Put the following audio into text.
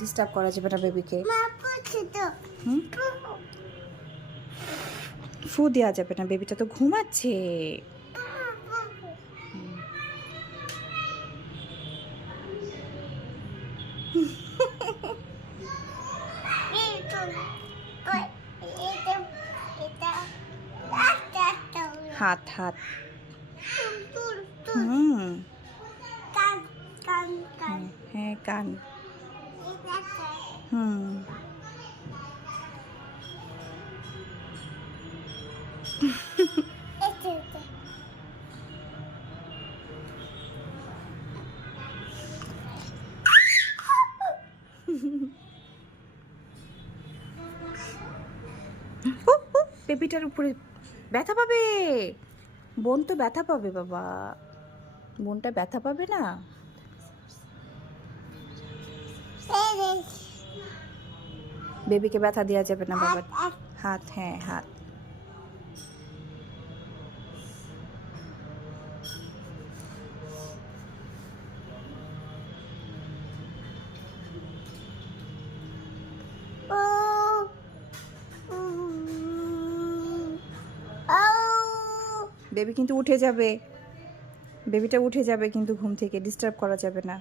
Disturb করা যাবে না বেবিকে। ফু দেওয়া যাবে না, বেবিটা তো ঘুমাচ্ছে। হাত হাত হ্যাঁ কান বেবিটার উপরে ব্যথা পাবে। বোন তো ব্যথা পাবে বাবা, বোনটা ব্যথা পাবে না। বেবিকে ব্যথা দেওয়া যাবে না বাবা। হাত, হ্যাঁ হাত। বেবি কিন্তু উঠে যাবে, বেবিটা উঠে যাবে কিন্তু ঘুম থেকে, ডিস্টার্ব করা যাবে না।